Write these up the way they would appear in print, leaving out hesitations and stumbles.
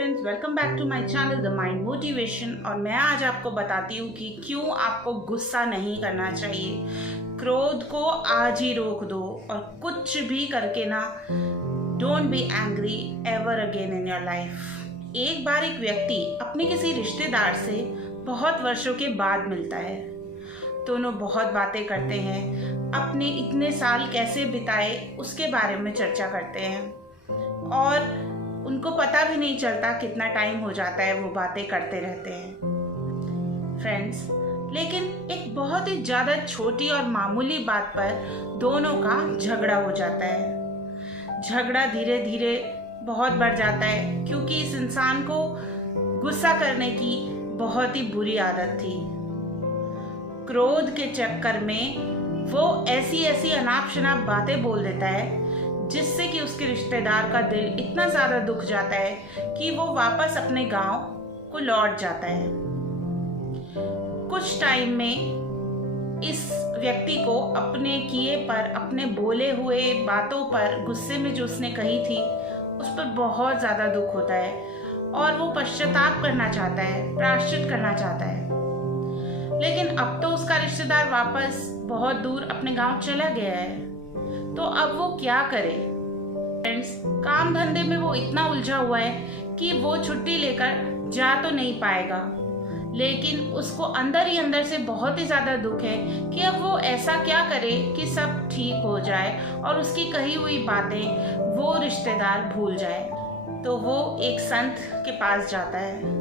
Friends, welcome back to my channel the mind motivation. और मैं आज आपको बताती हूँ कि क्यों आपको गुस्सा नहीं करना चाहिए। क्रोध को आज ही रोक दो और कुछ भी करके ना, don't be angry ever again in your life. एक बार एक व्यक्ति अपने किसी रिश्तेदार से बहुत वर्षों के बाद मिलता है। दोनों बहुत बातें करते हैं, अपने इतने साल कैसे बिताए उसके बारे में चर्चा करते हैं और उनको पता भी नहीं चलता कितना टाइम हो जाता है, वो बातें करते रहते हैं फ्रेंड्स। लेकिन एक बहुत ही ज़्यादा छोटी और मामूली बात पर दोनों का झगड़ा हो जाता है। झगड़ा धीरे धीरे बहुत बढ़ जाता है क्योंकि इस इंसान को गुस्सा करने की बहुत ही बुरी आदत थी। क्रोध के चक्कर में वो ऐसी ऐसी अनाप शनाप बातें बोल देता है जिससे कि उसके रिश्तेदार का दिल इतना ज़्यादा दुख जाता है कि वो वापस अपने गांव को लौट जाता है। कुछ टाइम में इस व्यक्ति को अपने किए पर, अपने बोले हुए बातों पर, गुस्से में जो उसने कही थी उस पर बहुत ज़्यादा दुख होता है और वो पश्चाताप करना चाहता है, प्रायश्चित करना चाहता है। लेकिन अब तो उसका रिश्तेदार वापस बहुत दूर अपने गांव चला गया है, तो अब वो क्या करे फ्रेंड्स। काम धंधे में वो इतना उलझा हुआ है कि वो छुट्टी लेकर जा तो नहीं पाएगा, लेकिन उसको अंदर ही अंदर से बहुत ही ज़्यादा दुख है कि अब वो ऐसा क्या करे कि सब ठीक हो जाए और उसकी कही हुई बातें वो रिश्तेदार भूल जाए। तो वो एक संत के पास जाता है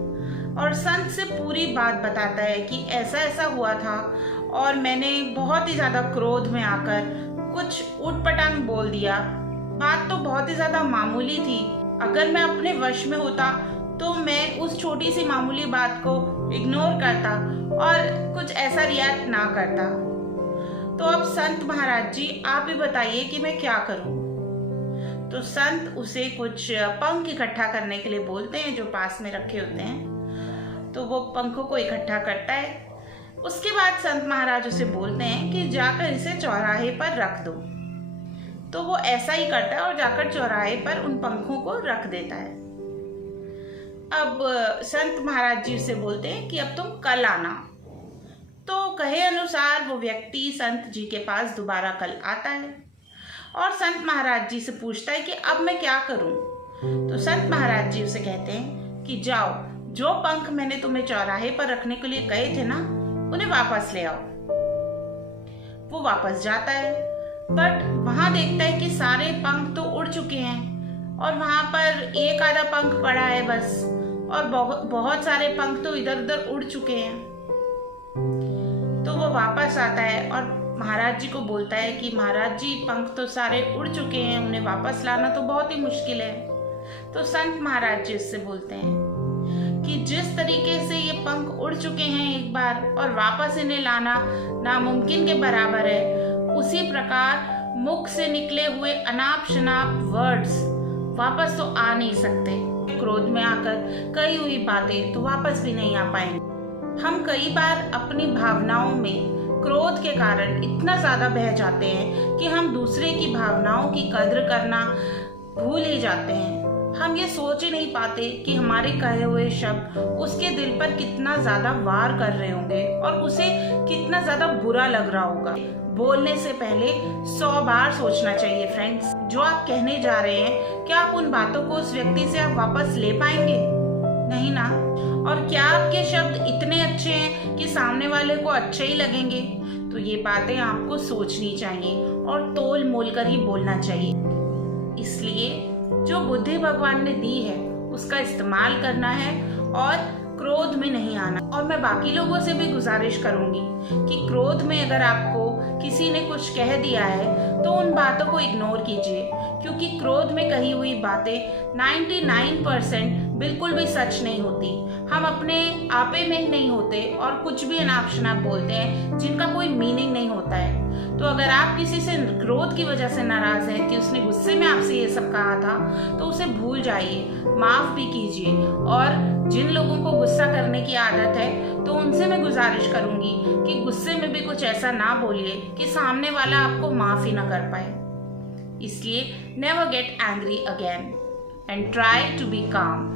और संत से पूरी बात बताता है कि ऐसा ऐसा हुआ था और मैंने बहुत ही ज़्यादा क्रोध में आकर कुछ उटपटांग बोल दिया। बात तो बहुत ही ज़्यादा मामूली थी, अगर मैं अपने वश में होता तो मैं उस छोटी सी मामूली बात को इग्नोर करता और कुछ ऐसा रिएक्ट ना करता। तो अब संत महाराज जी, आप ही बताइए कि मैं क्या करूं। तो संत उसे कुछ पंख इकट्ठा करने के लिए बोलते हैं जो पास में रखे होते हैं। तो वो पंखों को इकट्ठा करता है। उसके बाद संत महाराज उसे बोलते हैं कि जाकर इसे चौराहे पर रख दो। तो वो ऐसा ही करता है और जाकर चौराहे पर उन पंखों को रख देता है। अब संत महाराज जी उसे बोलते हैं कि अब तुम कल आना। तो कहे अनुसार वो व्यक्ति संत जी के पास दोबारा कल आता है और संत महाराज जी से पूछता है कि अब मैं क्या करूं। तो संत महाराज जी उसे कहते हैं कि जाओ, जो पंख मैंने तुम्हें चौराहे पर रखने के लिए कहे थे ना, उन्हें वापस ले आओ। वो वापस जाता है बट वहां देखता है कि सारे पंख तो उड़ चुके हैं और वहां पर एक आधा पंख पड़ा है बस, और बहुत सारे पंख तो इधर उधर उड़ चुके हैं। तो वो वापस आता है और महाराज जी को बोलता है कि महाराज जी, पंख तो सारे उड़ चुके हैं, उन्हें वापस लाना तो बहुत ही मुश्किल है। तो संत महाराज जी उससे बोलते हैं कि जिस तरीके से ये पंख उड़ चुके हैं एक बार और वापस इन्हें लाना नामुमकिन के बराबर है, उसी प्रकार मुख से निकले हुए अनाप शनाप वर्ड्स वापस तो आ नहीं सकते। क्रोध में आकर कही हुई बातें तो वापस भी नहीं आ पाएंगी। हम कई बार अपनी भावनाओं में क्रोध के कारण इतना ज्यादा बह जाते हैं कि हम दूसरे की भावनाओं की कद्र करना भूल ही जाते हैं। हम ये सोच ही नहीं पाते कि हमारे कहे हुए शब्द उसके दिल पर कितना ज्यादा वार कर रहे होंगे और उसे कितना ज्यादा बुरा लग रहा होगा। बोलने से पहले 100 बार सोचना चाहिए फ्रेंड्स। जो आप कहने जा रहे हैं, क्या आप उन बातों को उस व्यक्ति से आप वापस ले पाएंगे? नहीं ना। और क्या आपके शब्द इतने अच्छे हैं कि सामने वाले को अच्छे ही लगेंगे? तो ये बातें आपको सोचनी चाहिए और तोल मोल कर ही बोलना चाहिए। इसलिए जो बुद्धि भगवान ने दी है उसका इस्तेमाल करना है और क्रोध में नहीं आना। और मैं बाकी लोगों से भी गुजारिश करूंगी कि क्रोध में अगर आपको किसी ने कुछ कह दिया है तो उन बातों को इग्नोर कीजिए, क्योंकि क्रोध में कही हुई बातें 99% बिल्कुल भी सच नहीं होती। हम अपने आपे में नहीं होते और कुछ भी अनाप शनाप बोलते हैं जिनका कोई मीनिंग नहीं होता है। तो अगर आप किसी से क्रोध की वजह से नाराज हैं कि उसने गुस्से में आपसे ये सब कहा था, तो उसे भूल जाइए, माफ भी कीजिए। और जिन लोगों को गुस्सा करने की आदत है तो उनसे मैं गुजारिश करूंगी कि गुस्से में भी कुछ ऐसा ना बोलिए कि सामने वाला आपको माफ ही ना कर पाए। इसलिए never get angry again and try to be calm.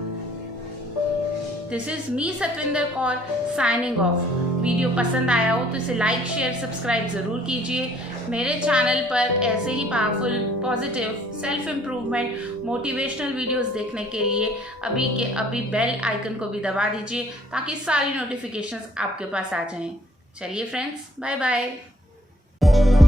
This is me Satvinder Kaur signing off. Video पसंद आया हो तो इसे लाइक शेयर सब्सक्राइब ज़रूर कीजिए। मेरे चैनल पर ऐसे ही powerful positive self improvement motivational videos देखने के लिए अभी के अभी बेल आइकन को भी दबा दीजिए ताकि सारी नोटिफिकेशंस आपके पास आ जाएं। चलिए फ्रेंड्स, बाय बाय।